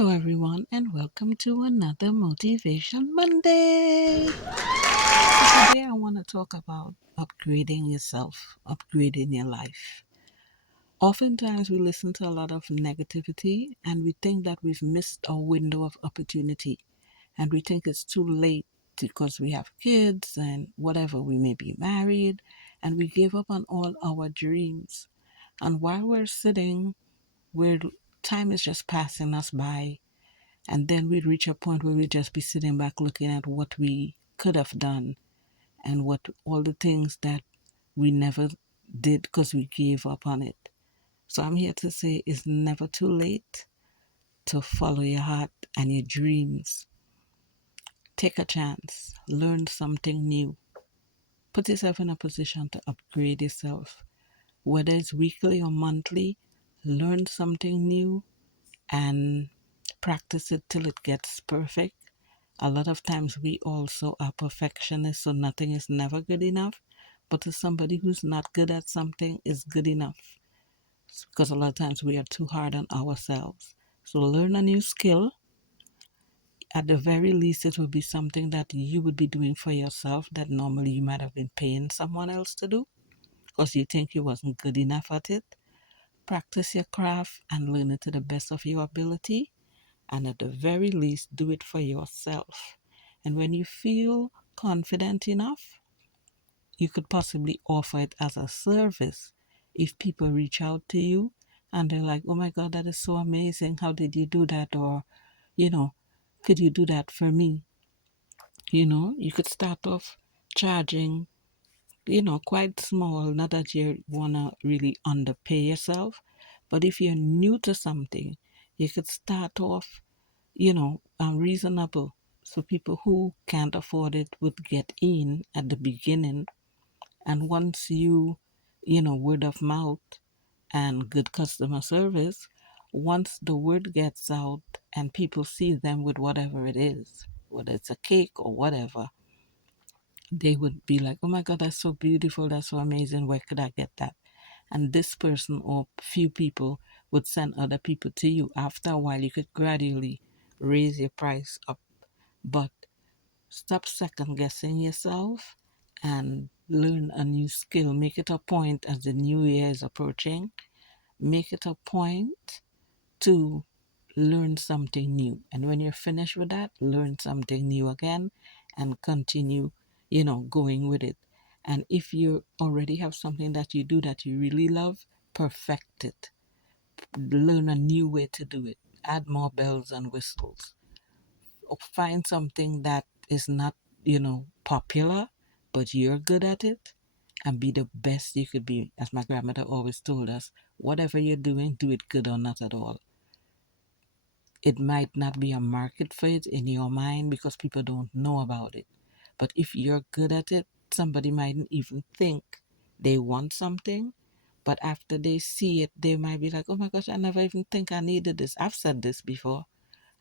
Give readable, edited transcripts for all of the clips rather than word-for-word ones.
Hello, everyone, and welcome to another Motivation Monday. So today, I want to talk about upgrading yourself, upgrading your life. Oftentimes, we listen to a lot of negativity and we think that we've missed a window of opportunity, and we think it's too late because we have kids and whatever, we may be married, and we give up on all our dreams. And while we're sitting, where time is just passing us by, and then we'd reach a point where we'd just be sitting back looking at what we could have done and what all the things that we never did because we gave up on it. So I'm here to say it's never too late to follow your heart and your dreams. Take a chance, learn something new, put yourself in a position to upgrade yourself. Whether it's weekly or monthly, learn something new and practice it till it gets perfect. A lot of times we also are perfectionists, so nothing is never good enough. But to somebody who's not good at something, is good enough. Because a lot of times we are too hard on ourselves. So learn a new skill. At the very least, it would be something that you would be doing for yourself that normally you might have been paying someone else to do because you think you wasn't good enough at it. Practice your craft and learn it to the best of your ability, and at the very least, do it for yourself. And when you feel confident enough, you could possibly offer it as a service. If people reach out to you and they're like, oh my God, that is so amazing. How did you do that? Or, you know, could you do that for me? You could start off charging, quite small, not that you want to really underpay yourself. But if you're new to something, you could start off reasonable. So people who can't afford it would get in at the beginning. And once word of mouth and good customer service, once the word gets out and people see them with whatever it is, whether it's a cake or whatever, they would be like, oh my God, that's so beautiful. That's so amazing. Where could I get that? And this person or few people would send other people to you. After a while, you could gradually raise your price up. But stop second guessing yourself and learn a new skill. Make it a point as the new year is approaching. Make it a point to learn something new. And when you're finished with that, learn something new again and continue, going with it. And if you already have something that you do that you really love, perfect it. Learn a new way to do it. Add more bells and whistles. Or find something that is not, popular, but you're good at it, and be the best you could be. As my grandmother always told us, whatever you're doing, do it good or not at all. It might not be a market for it in your mind because people don't know about it. But if you're good at it, somebody mightn't even think they want something. But after they see it, they might be like, oh my gosh, I never even think I needed this. I've said this before.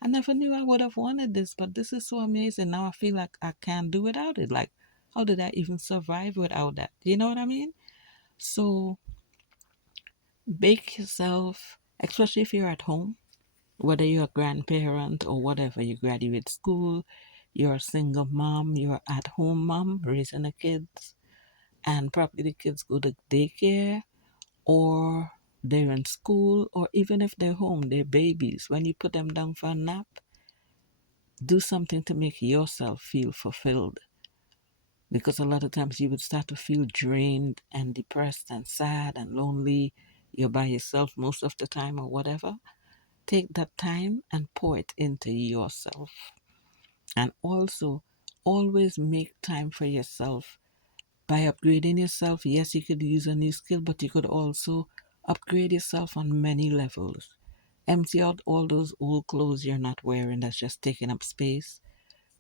I never knew I would have wanted this, but this is so amazing. Now I feel like I can't do without it. Like, how did I even survive without that? You know what I mean? So, bake yourself, especially if you're at home, whether you're a grandparent or whatever, you graduate school, you're a single mom, you're at home mom raising the kids, and probably the kids go to daycare or they're in school, or even if they're home, they're babies. When you put them down for a nap, do something to make yourself feel fulfilled. Because a lot of times you would start to feel drained and depressed and sad and lonely. You're by yourself most of the time or whatever. Take that time and pour it into yourself. And also, always make time for yourself. By upgrading yourself, yes, you could use a new skill, but you could also upgrade yourself on many levels. Empty out all those old clothes you're not wearing that's just taking up space.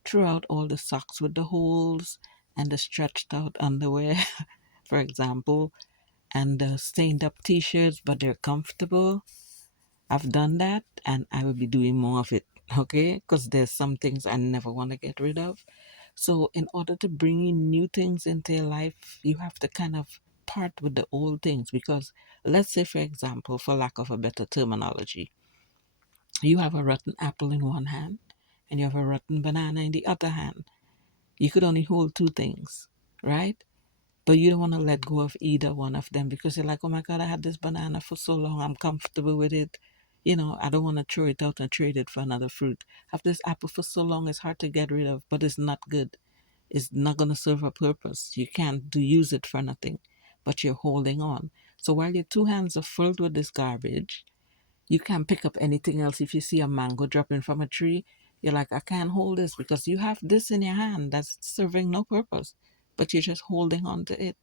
Throw out all the socks with the holes and the stretched out underwear, for example, and the stained up t shirts, but they're comfortable. I've done that and I will be doing more of it, okay? Because there's some things I never want to get rid of. So, in order to bring in new things into your life, you have to kind of part with the old things. Because, let's say, for example, for lack of a better terminology, You have a rotten apple in one hand and you have a rotten banana in the other hand. You could only hold two things, right? But you don't want to let go of either one of them because you're like, oh my God, I had this banana for so long. I'm comfortable with it. I don't want to throw it out and trade it for another fruit. I have this apple for so long, it's hard to get rid of, but it's not good. It's not going to serve a purpose. You can't use it for nothing, but you're holding on. So while your two hands are filled with this garbage, you can't pick up anything else. If you see a mango dropping from a tree, you're like, I can't hold this because you have this in your hand that's serving no purpose, but you're just holding on to it.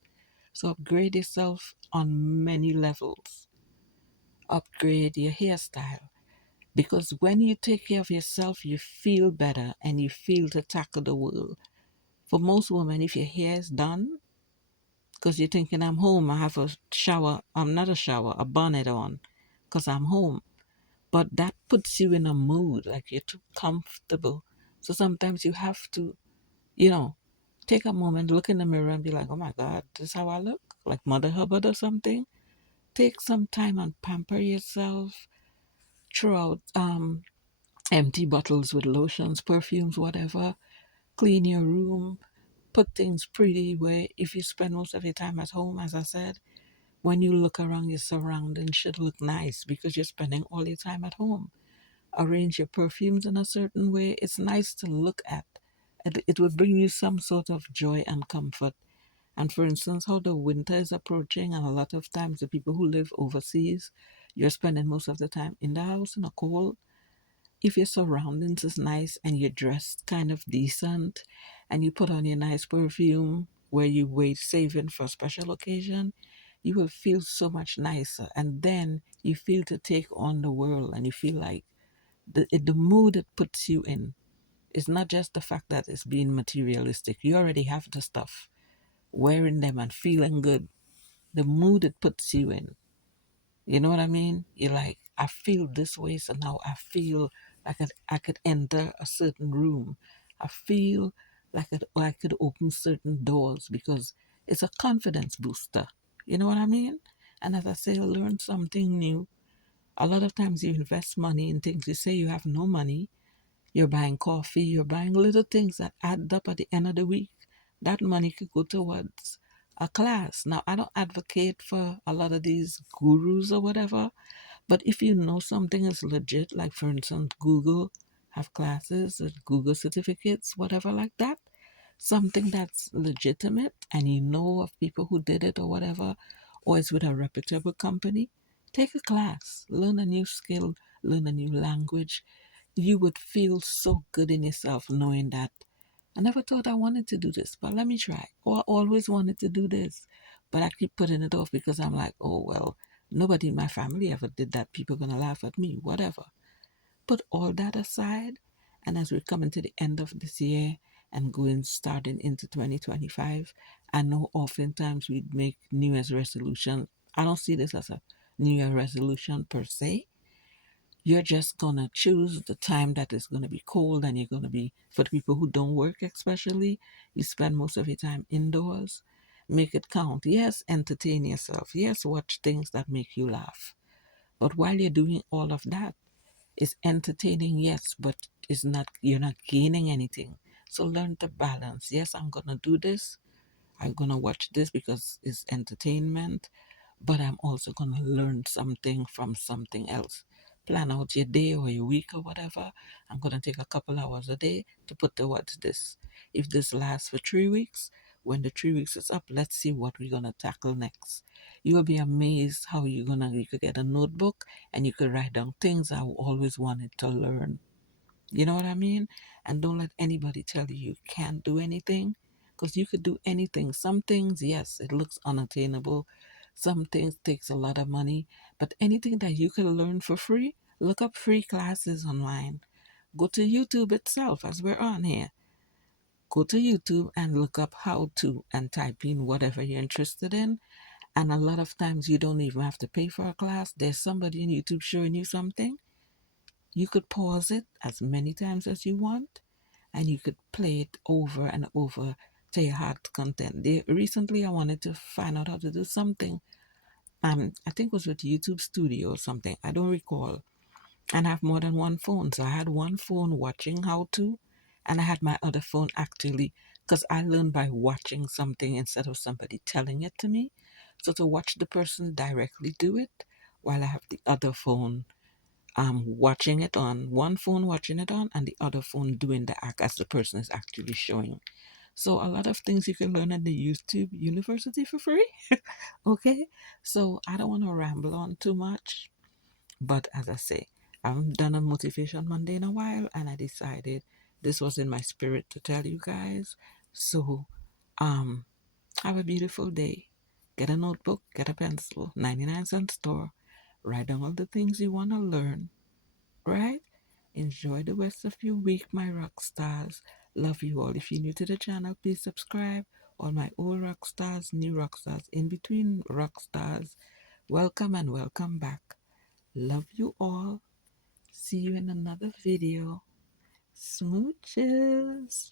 So upgrade yourself on many levels. Upgrade your hairstyle. Because when you take care of yourself, you feel better and you feel to tackle the world. For most women, if your hair is done, because you're thinking, I'm home, I have a shower, I'm not a shower, a bonnet on, because I'm home. But that puts you in a mood, like you're too comfortable. So sometimes you have to, you know, take a moment, look in the mirror and be like, oh my God, this is how I look? Like Mother Hubbard or something? Take some time and pamper yourself. Throw out empty bottles with lotions, perfumes, whatever. Clean your room. Put things pretty where if you spend most of your time at home, as I said, when you look around, your surroundings should look nice because you're spending all your time at home. Arrange your perfumes in a certain way. It's nice to look at. It will bring you some sort of joy and comfort. And for instance, how the winter is approaching, and a lot of times the people who live overseas, you're spending most of the time in the house in a cold. If your surroundings is nice and you're dressed kind of decent and you put on your nice perfume where you wait saving for a special occasion, you will feel so much nicer. And then you feel to take on the world and you feel like the mood it puts you in is not just the fact that it's being materialistic. You already have the stuff, wearing them and feeling good. The mood it puts you in. You know what I mean? You're like, I feel this way, so now I feel like I could enter a certain room. I feel like I could open certain doors because it's a confidence booster. You know what I mean? And as I say, learn something new. A lot of times you invest money in things. You say you have no money, you're buying coffee, you're buying little things that add up at the end of the week. That money could go towards a class. Now, I don't advocate for a lot of these gurus or whatever, but if you know something is legit, like for instance, Google have classes, or Google certificates, whatever like that, something that's legitimate and you know of people who did it or whatever, or it's with a reputable company, take a class, learn a new skill, learn a new language. You would feel so good in yourself knowing that I never thought I wanted to do this, but let me try. Or I always wanted to do this, but I keep putting it off because I'm like, oh, well, nobody in my family ever did that. People are going to laugh at me, whatever. Put all that aside. And as we're coming to the end of this year and going starting into 2025, I know oftentimes we make New Year's resolution. I don't see this as a New Year resolution per se. You're just gonna choose the time that is gonna be cold and you're gonna be, for the people who don't work especially, you spend most of your time indoors. Make it count. Yes, entertain yourself. Yes, watch things that make you laugh. But while you're doing all of that, it's entertaining, yes, but it's not, you're not gaining anything. So learn to balance. Yes, I'm gonna do this. I'm gonna watch this because it's entertainment, but I'm also going to learn something from something else. Plan out your day or your week or whatever. I'm going to take a couple hours a day to put towards this. If this lasts for 3 weeks, when the 3 weeks is up, let's see what we're going to tackle next. You will be amazed how you could get a notebook and you could write down things I always wanted to learn. You know what I mean? And don't let anybody tell you you can't do anything because you could do anything. Some things, yes, it looks unattainable. Some things takes a lot of money, but anything that you can learn for free, look up free classes online. Go to YouTube itself as we're on here. Go to YouTube and look up how to and type in whatever you're interested in. And a lot of times you don't even have to pay for a class. There's somebody on YouTube showing you something. You could pause it as many times as you want and you could play it over and over to your heart content. Recently, I wanted to find out how to do something. I think it was with YouTube Studio or something. I don't recall. And I have more than one phone. So I had one phone watching how to, and I had my other phone actually, because I learned by watching something instead of somebody telling it to me. So to watch the person directly do it while I have the other phone watching it on, one phone watching it on, and the other phone doing the act as the person is actually showing. So a lot of things you can learn in the YouTube University for free. Okay, so I don't want to ramble on too much, but as I say, I haven't done a Motivation Monday in a while, and I decided this was in my spirit to tell you guys. So, um, have a beautiful day. Get a notebook, get a pencil, 99-cent store. Write down all the things you want to learn, right? Enjoy the rest of your week, my rock stars. Love you all. If you're new to the channel, please subscribe. All my old rock stars, new rock stars, in between rock stars, welcome and welcome back. Love you all. See you in another video. Smooches.